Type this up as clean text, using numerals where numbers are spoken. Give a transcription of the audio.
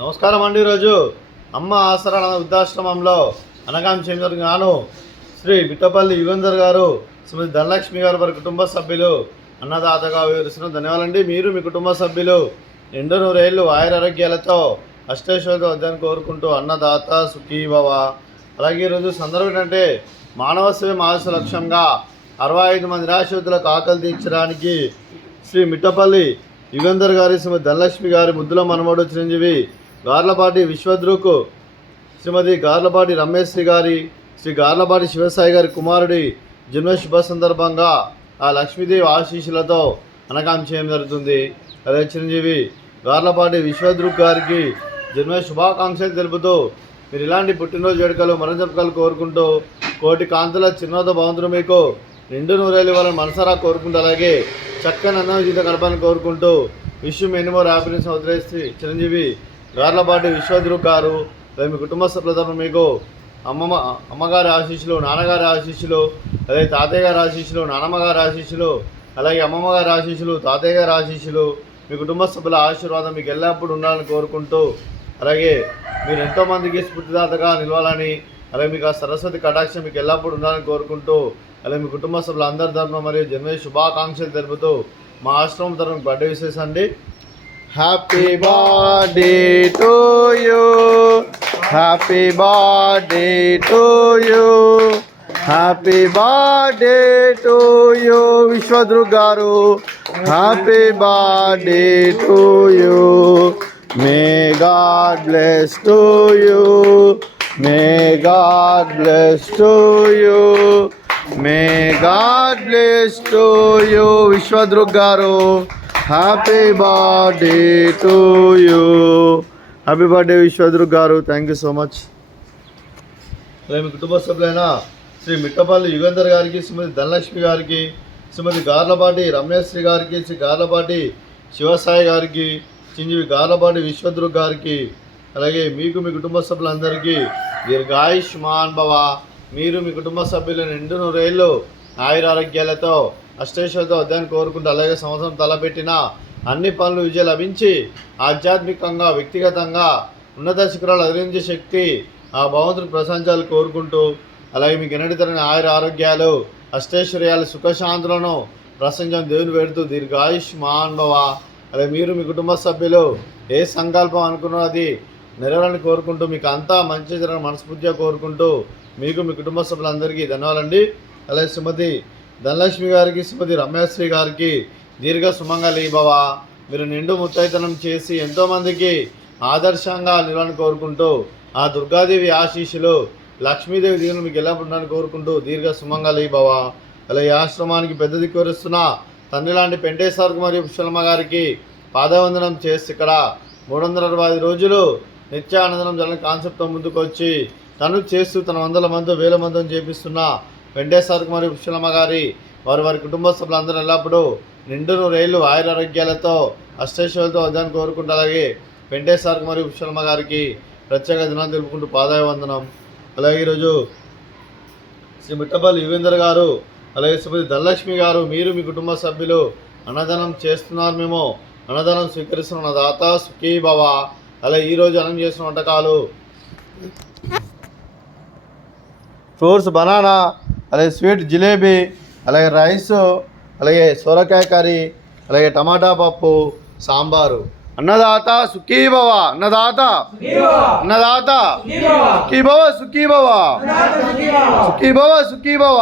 నమస్కారం అండి. ఈరోజు అమ్మ ఆసరా వృద్ధాశ్రమంలో అనగాంశం గాను శ్రీ బిట్టపల్లి యుగంధర్ గారు, శ్రీమతి ధనలక్ష్మి గారు వారి కుటుంబ సభ్యులు అన్నదాతగా వివరిస్తున్న ధన్యవాదాలండి. మీరు మీ కుటుంబ సభ్యులు నిండు నూరేళ్లు ఆయురారోగ్యాలతో అష్టైశ్వర్యాలతో వద్దని కోరుకుంటూ అన్నదాత సుఖీభవ. అలాగే ఈరోజు సందర్భం ఏంటంటే మానవ సేవ మానస లక్ష్యంగా 65 మంది నిరాశ్రితులకు ఆకలి తీర్చడానికి శ్రీ మిట్టపల్లి యుగంధర్ గారి, శ్రీమతి ధనలక్ష్మి గారి ముద్దుల మనమడు చిరంజీవి గార్లపాటి విశ్వద్రుకు శ్రీమతి గార్లపాటి రమేశ్వరి గారి, శ్రీ గార్లపాటి శివసాయి గారి కుమారుడి జన్మ శుభ సందర్భంగా ఆ లక్ష్మీదేవి ఆశీస్సులతో అనకాంక్షయం జరుగుతుంది. అదే చిరంజీవి గార్లపాటి విశ్వద్రుక్ గారికి జన్మ శుభాకాంక్షలు తెలుపుతూ మీరు ఇలాంటి పుట్టినరోజు వేడుకలు మరణ జపకాలు కోరుకుంటూ కోటి కాంతుల చిరునవ్వుతో భగవంతుడు మీకు నిండు నూరేళ్ళు వాళ్ళని మనసారా కోరుకుంటూ, అలాగే చక్కని అందమైన జీవితం గడపాలని కోరుకుంటూ విషయం ఎన్నోమోర్ హ్యాపీనెస్ అవుతాయి. చిరంజీవి గార్లపాటి విశ్వద్రుక్ గారు మీ కుటుంబ సభ్యులతో మీకు అమ్మగారి ఆశీస్సులు, నాన్నగారి ఆశీస్సులు, అదే తాతయ్య గారి ఆశీస్సులు, నాన్నమ్మ గారి ఆశీస్సులు, అలాగే అమ్మమ్మ గారి ఆశీస్సులు, తాతయ్య గారి ఆశీస్సులు, మీ కుటుంబ సభ్యుల ఆశీర్వాదం మీకు ఎల్లప్పుడూ ఉండాలని కోరుకుంటూ, అలాగే మీరు ఎంతోమందికి స్ఫూర్తిదాతగా నిలవాలని, అలాగే మీకు ఆ సరస్వతి కటాక్షం మీకు ఎల్లప్పుడూ ఉండాలని కోరుకుంటూ, అలాగే మీ కుటుంబ సభ్యులు అందరి తరఫున మరియు జన్మదిన శుభాకాంక్షలు తెలుపుతూ మా ఆశ్రమం తరఫున బర్త్డే విశేష అండి. Happy birthday to you, happy birthday to you, happy birthday to you Vishwadruk garu, happy birthday to you. May God bless to you, may God bless to you, may God bless to you Vishwadruk garu, happy birthday to you. Happy birthday Vishwadruk garu. Thank you so much. అలాగే మీ కుటుంబ సభ్యులైన శ్రీ మిట్టపల్లి యుగంధర్ గారికి, శ్రీమతి ధనలక్ష్మి గారికి, శ్రీమతి గార్లపాటి రమేశ్వరి గారికి, శ్రీ గార్లపాటి శివసాయి గారికి, చిరంజీవి గార్లపాటి విశ్వద్రుక్ గారికి, అలాగే మీకు మీ కుటుంబ సభ్యులందరికీ దీర్ఘాయుష్మాన్ భవ. మీరు మీ కుటుంబ సభ్యులు నిండు నూరేళ్ళు ఆయురారోగ్యాలతో అష్టైశ్వర్యాలతో వద్దని కోరుకుంటూ, అలాగే సంవత్సరం తలపెట్టిన అన్ని పనులు విజయం లభించి ఆధ్యాత్మికంగా వ్యక్తిగతంగా ఉన్నత శిఖరాలు అధిరించే శక్తి ఆ భగవంతుని ప్రశంసాలు కోరుకుంటూ, అలాగే మీకు ఎన్నటితరని ఆరోగ్యాలు అష్టైశ్వర్యాలు సుఖశాంతులను ప్రశంసం దేవుని పెడుతూ దీర్ఘాయుష్మాన్ భవ. అలాగే మీరు మీ కుటుంబ సభ్యులు ఏ సంకల్పం అనుకున్నో అది నెరవేరాలని కోరుకుంటూ, మీకు అంతా మంచి జరగని మనస్ఫూర్తిగా కోరుకుంటూ మీకు మీ కుటుంబ సభ్యులందరికీ ధన్యవాదాలండి. అలాగే శ్రీమతి ధనలక్ష్మి గారికి, శ్రీమతి రమేశ్వరి గారికి దీర్ఘ సుమంగళి భవ. మీరు నిండు ముత్తైతనం చేసి ఎంతోమందికి ఆదర్శంగా నిలవాలని కోరుకుంటూ, ఆ దుర్గాదేవి ఆశీస్సులు, లక్ష్మీదేవి దీవులు మీకు ఎలా ఉండాలని కోరుకుంటూ దీర్ఘ సుమంగళి భవ. అలాగే ఆశ్రమానికి పెద్ద దిక్కు వరుస్తున్న తండ్రి లాంటి పెంటేశ్వర్కి మరియు పుష్పలమ్మ గారికి పాదవందనం చేసి ఇక్కడ 365 రోజులు నిత్యానందనం జరగని కాన్సెప్ట్తో ముందుకు వచ్చి తను చేస్తూ తన 100 మంది 1000 మందిని చేపిస్తున్న వెంకటేశ్వర్కి మరియు పుష్పలమ్మ గారి వారి కుటుంబ సభ్యులందరూ ఎల్లప్పుడూ నిండు నూరేళ్ళు ఆయురారోగ్యాలతో అష్టైశ్వర్యాలతో వద్దని కోరుకుంటూ, అలాగే వెంకటేశ్వర్కి మరియు పుష్పలమ్మ గారికి ప్రత్యేక దినాలు తెలుపుకుంటూ పాదాభివందనం. అలాగే ఈరోజు శ్రీ మిట్టపల్లి యుగేందర్ గారు, అలాగే శ్రీమతి ధనలక్ష్మి గారు, మీరు మీ కుటుంబ సభ్యులు అన్నదానం చేస్తున్నారు, మేము అన్నదానం స్వీకరిస్తున్న దాత సుఖీ భవ. అలాగే ఈరోజు అన్నం చేసిన వంటకాలు ఫ్రూట్స్ బనానా, అలాగే స్వీట్ జిలేబీ, అలాగే రైస్, అలాగే సొరకాయ కర్రీ, అలాగే టమాటా పప్పు, సాంబారు. అన్నదాత సుఖీ భవ, అన్నదాత అన్నదాత సుఖీ భవ, సుఖీ భవ, సుఖీ భవ, సుఖీ భవ.